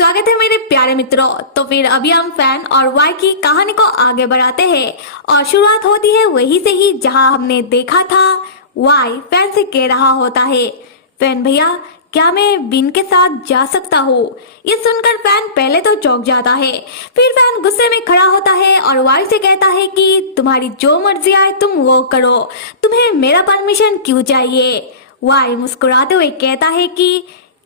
स्वागत है मेरे प्यारे मित्रों। तो फिर अभी हम फैन और वाई की कहानी को आगे बढ़ाते हैं और शुरुआत होती है वहीं से ही जहां हमने देखा था वाई फैन से कह रहा होता है, फैन भैया क्या मैं बिन के साथ जा सकता हूँ। ये सुनकर फैन पहले तो चौंक जाता है, फिर फैन गुस्से में खड़ा होता है और वाई से कहता है कि तुम्हारी जो मर्जी आए तुम वो करो, तुम्हें मेरा परमिशन क्यों चाहिए। वाई मुस्कुराते हुए कहता है कि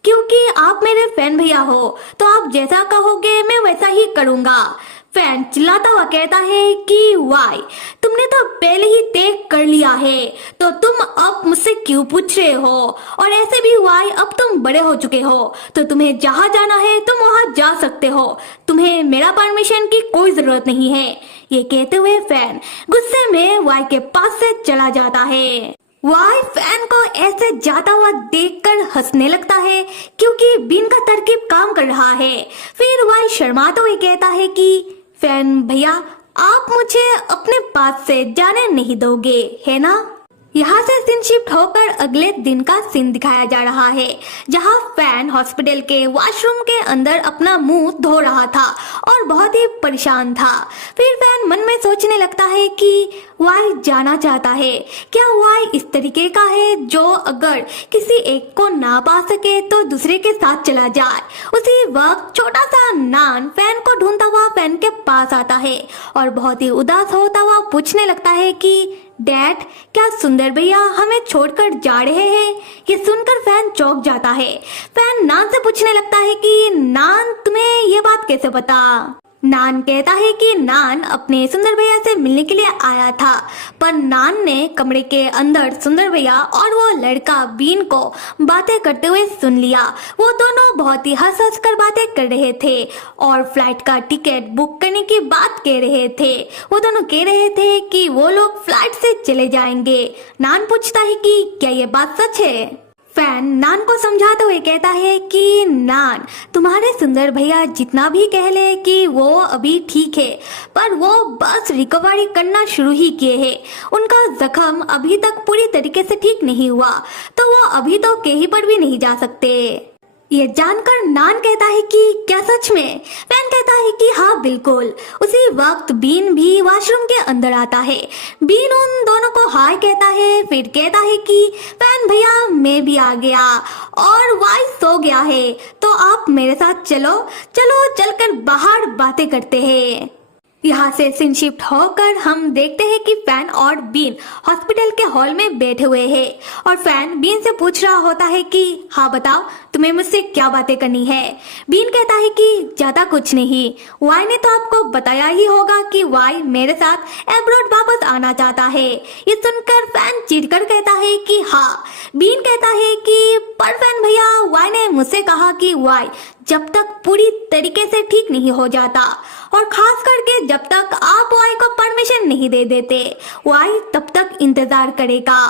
क्योंकि आप मेरे फैन भैया हो तो आप जैसा कहोगे मैं वैसा ही करूंगा। फैन चिल्लाता हुआ कहता है कि वाई तुमने तो पहले ही तय कर लिया है तो तुम अब मुझसे क्यों पूछ रहे हो। और ऐसे भी वाई अब तुम बड़े हो चुके हो तो तुम्हें जहां जाना है तुम वहां जा सकते हो, तुम्हें मेरा परमिशन की कोई जरूरत नहीं है। ये कहते हुए फैन गुस्से में वाई के पास से चला जाता है। वाई फैन को ऐसे जाता हुआ देखकर हंसने लगता है क्योंकि बिन का तरकीब काम कर रहा है। फिर वाई शर्माते हुए कहता है कि फैन भैया आप मुझे अपने पास से जाने नहीं दोगे है ना। यहाँ से सीन शिफ्ट होकर अगले दिन का सीन दिखाया जा रहा है जहाँ फैन हॉस्पिटल के वॉशरूम के अंदर अपना मुंह धो रहा था और बहुत ही परेशान था। फिर फैन मन में सोचने लगता है कि वाई जाना चाहता है, क्या वाई इस तरीके का है जो अगर किसी एक को ना पा सके तो दूसरे के साथ चला जाए। उसी वक्त छोटा सा नान फैन को ढूंढता हुआ फैन के पास आता है और बहुत ही उदास होता हुआ पूछने लगता है कि डैड क्या सुंदर भैया हमें छोड़कर जा रहे हैं। ये सुनकर फैन चौंक जाता है। फैन नान से पूछने लगता है कि नान तुम्हें ये बात कैसे पता। नान कहता है कि नान अपने सुंदर भैया से मिलने के लिए आया था, पर नान ने कमरे के अंदर सुंदर भैया और वो लड़का बीन को बातें करते हुए सुन लिया। वो दोनों बहुत ही हंस हंस कर बातें कर रहे थे और फ्लाइट का टिकट बुक करने की बात कह रहे थे। वो दोनों कह रहे थे कि वो लोग फ्लाइट से चले जाएंगे। नान पूछता है कि क्या ये बात सच है। फैन नान को समझाते हुए कहता है कि नान तुम्हारे सुंदर भैया जितना भी कह ले कि वो अभी ठीक है पर वो बस रिकवरी करना शुरू ही किए हैं, उनका जख्म अभी तक पूरी तरीके से ठीक नहीं हुआ तो वो अभी तो कहीं पर भी नहीं जा सकते। ये जानकर नान कहता है कि क्या सच में। फैन कहता है कि हाँ बिल्कुल। उसी वक्त बीन भी वॉशरूम के अंदर आता है। बीन उन दोनों को हाय कहता है, फिर कहता है कि फैन भैया मैं भी आ गया और वाई सो गया है तो आप मेरे साथ चलो चलो चलकर बाहर बातें करते हैं। यहाँ से सीन शिफ्ट होकर हम देखते हैं कि फैन और बीन हॉस्पिटल के हॉल में बैठे हुए हैं और फैन बीन से पूछ रहा होता है कि हाँ बताओ तुम्हें मुझसे क्या बातें करनी है। बीन कहता है कि ज्यादा कुछ नहीं, वाई ने तो आपको बताया ही होगा कि वाई मेरे साथ एब्रॉड वापस आना चाहता है। ये सुनकर फैन चिढ़कर कहता है कि हाँ। बीन कहता है कि पर फैन भैया वाई ने मुझसे कहा कि वाई जब तक पूरी तरीके से ठीक नहीं हो जाता और खास करके जब तक आप वाई को परमिशन नहीं दे देते वाई तब तक इंतजार करेगा।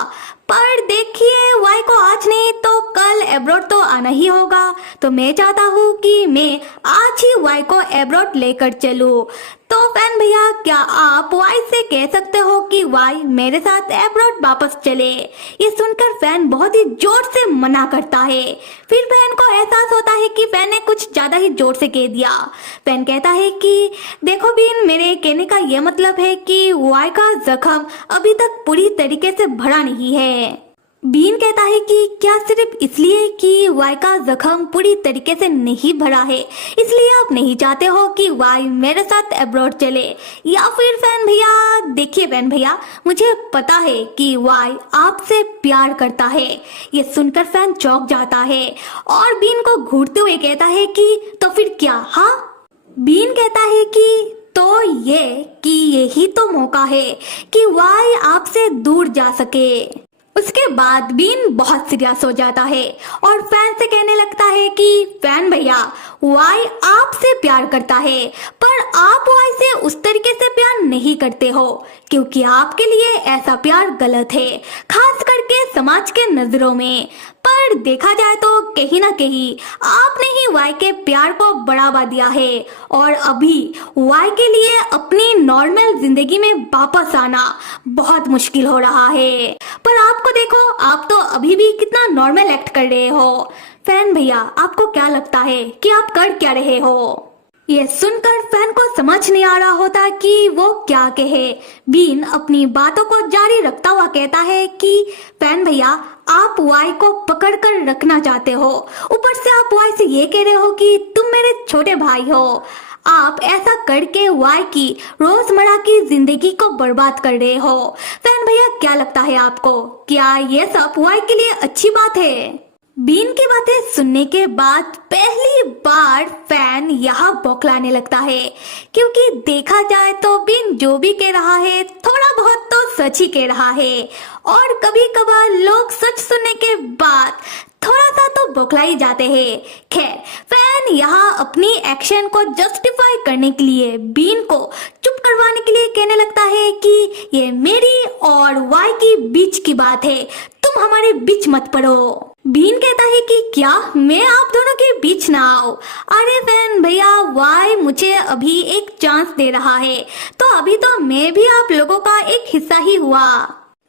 पर देखिए वाई को आज नहीं तो कल एब्रॉड तो आना ही होगा तो मैं चाहता हूँ कि मैं आज ही वाई को एब्रॉड लेकर चलूँ। तो फैन भैया क्या आप वाई से कह सकते हो कि वाई मेरे साथ एब्रॉड वापस चले। ये सुनकर फैन बहुत ही जोर से मना करता है। फिर फैन को एहसास होता है कि फैन ने कुछ ज्यादा ही जोर से कह दिया। फैन कहता है कि देखो बीन मेरे कहने का ये मतलब है कि वाई का जख्म अभी तक पूरी तरीके से भरा नहीं है। बीन कहता है कि क्या सिर्फ इसलिए कि वाई का जख्म पूरी तरीके से नहीं भरा है इसलिए आप नहीं चाहते हो कि वाई मेरे साथ एब्रॉड चले। या फिर फैन भैया देखिए फैन भैया मुझे पता है कि वाई आपसे प्यार करता है। ये सुनकर फैन चौंक जाता है और बीन को घूरते हुए कहता है कि तो फिर क्या। हाँ बीन कहता है कि तो ये कि यही तो मौका है कि वाई आपसे दूर जा सके। उसके बाद बीन बहुत सीरियस हो जाता है और फैन से कहने लगता है कि फैन भैया वाई आपसे प्यार करता है पर आप वाई से उस तरीके से प्यार नहीं करते हो क्योंकि आपके लिए ऐसा प्यार गलत है, खास करके समाज के नजरों में। पर देखा जाए तो कहीं ना कहीं आपने ही वाई के प्यार को बढ़ावा दिया है और अभी वाई के लिए अपनी नॉर्मल जिंदगी में वापस आना बहुत मुश्किल हो रहा है। पर आपको देखो, आप तो अभी भी कितना नॉर्मल एक्ट कर रहे हो। फैन भैया, आपको क्या लगता है कि आप कर क्या रहे हो? ये सुनकर फैन को समझ नहीं आ रहा होता कि वो क्या कहे। बीन अपनी बातों को जारी रखता हुआ कहता है कि फैन भैया, आप वाई को पकड़ कर रखना चाहते हो, ऊपर से आप वाई से ये कह रहे हो कि तुम मेरे छोटे भाई हो। आप ऐसा करके वाई की रोजमर्रा की जिंदगी को बर्बाद कर रहे हो। फैन भैया, क्या लगता है आपको, क्या ये सब वाई के लिए अच्छी बात है? बीन की बातें सुनने के बाद पहली बार फैन यहाँ बौखलाने लगता है, क्योंकि देखा जाए तो बीन जो भी कह रहा है थोड़ा बहुत तो सच ही कह रहा है और कभी कभार लोग सच सुनने के बाद थोड़ा सा तो बौखला ही जाते हैं। खैर, फैन यहाँ अपनी एक्शन को जस्टिफाई करने के लिए बीन को चुप करवाने के लिए कहने लगता है कि ये मेरी और वाई की बीच की बात है, तुम हमारे बीच मत पड़ो। बीन कहता है कि क्या मैं आप दोनों के बीच ना आओ? अरे फैन भैया, वाई मुझे अभी एक चांस दे रहा है, तो अभी तो मैं भी आप लोगों का एक हिस्सा ही हुआ।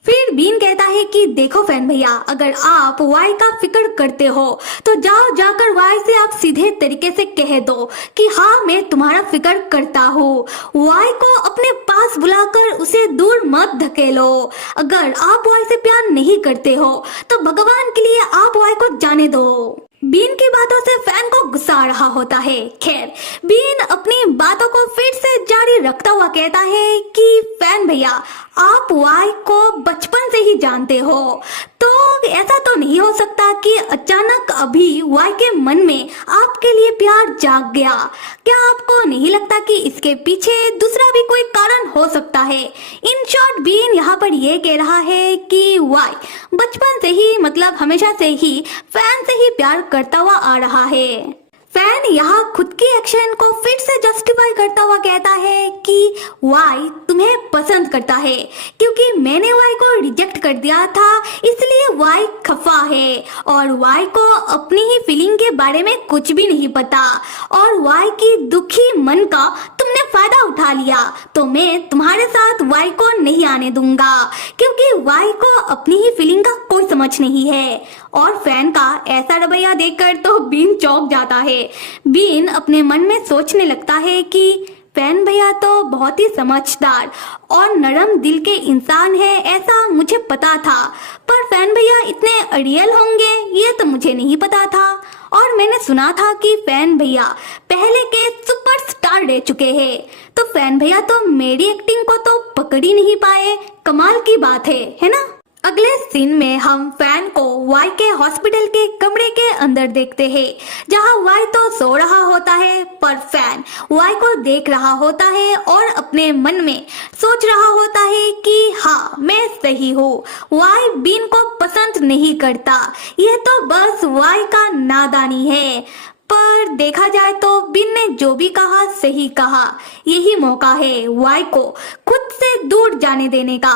फिर बीन कहता है कि देखो फैन भैया, अगर आप वाई का फिक्र करते हो तो जाओ जाकर वाई से आप सीधे तरीके से कह दो कि हाँ, मैं तुम्हारा फिक्र करता हूँ। वाई को अपने पास बुलाकर उसे दूर मत धकेलो। अगर आप वाई से प्यार नहीं करते हो तो भगवान के लिए आप वाई को जाने दो। बीन की बातों से फैन को गुस्सा आ रहा होता है। खैर, बीन अपनी बातों को फिर से जारी रखता हुआ कहता है कि फैन भैया, आप वाई को बचपन से ही जानते हो, तो ऐसा तो नहीं हो सकता कि अचानक अभी वाई के मन में आपके लिए प्यार जाग गया। क्या आपको नहीं लगता कि इसके पीछे दूसरा भी कोई कारण हो सकता है? इन शॉर्ट, बीन यहाँ पर ये कह रहा है कि वाई बचपन से ही, मतलब हमेशा से ही फैन से ही प्यार करता हुआ आ रहा है। फैन यहाँ खुद की एक्शन को फिर से जस्टिफाई करता हुआ कहता है कि वाई तुम्हें पसंद करता है, क्योंकि मैंने वाई को रिजेक्ट कर दिया था, इसलिए वाई खफा है और वाई को अपनी ही फीलिंग के बारे में कुछ भी नहीं पता और वाई की दुखी मन का तुमने फायदा उठा लिया, तो मैं तुम्हारे साथ वाई को नहीं आने दूंगा, क्योंकि वाई को अपनी ही फीलिंग का कोई समझ नहीं है। और फैन का ऐसा रवैया देखकर तो बीन चौंक जाता है। बीन अपने मन में सोचने लगता है कि फैन भैया तो बहुत ही समझदार और नरम दिल के इंसान है, ऐसा मुझे पता था, पर फैन भैया इतने अड़ियल होंगे ये तो मुझे नहीं पता था। और मैंने सुना था कि फैन भैया पहले के सुपरस्टार रह चुके हैं, तो फैन भैया तो मेरी एक्टिंग को तो पकड़ ही नहीं पाए। कमाल की बात है ना? अगले सीन में हम फैन को वाई के हॉस्पिटल के कमरे के अंदर देखते हैं, जहां वाई तो सो रहा होता है, पर फैन वाई को देख रहा होता है और अपने मन में सोच रहा होता है कि हाँ, मैं सही हूँ, वाई बीन को पसंद नहीं करता, यह तो बस वाई का नादानी है। पर देखा जाए तो बीन ने जो भी कहा सही कहा, यही मौका है वाई को खुद से दूर जाने देने का।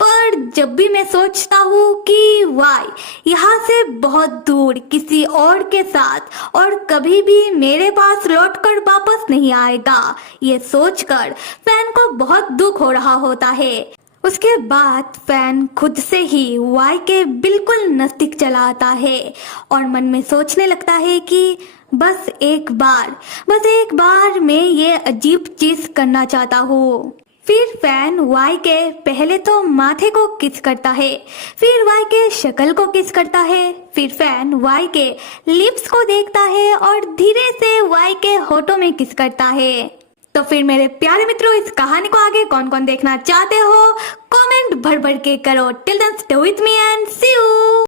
पर जब भी मैं सोचता हूँ कि वाई यहाँ से बहुत दूर किसी और के साथ और कभी भी मेरे पास लौटकर वापस नहीं आएगा, ये सोचकर फैन को बहुत दुख हो रहा होता है। उसके बाद फैन खुद से ही वाई के बिल्कुल नजदीक चला आता है और मन में सोचने लगता है कि बस एक बार मैं ये अजीब चीज करना चाहता हूँ। फिर फैन वाई के पहले तो माथे को किस करता है, फिर वाई के शक्ल को किस करता है, फिर फैन वाई के लिप्स को देखता है और धीरे से वाई के होठों में किस करता है। तो फिर मेरे प्यारे मित्रों, इस कहानी को आगे कौन कौन देखना चाहते हो कमेंट भर भर के करो। Till then stay with me and see you.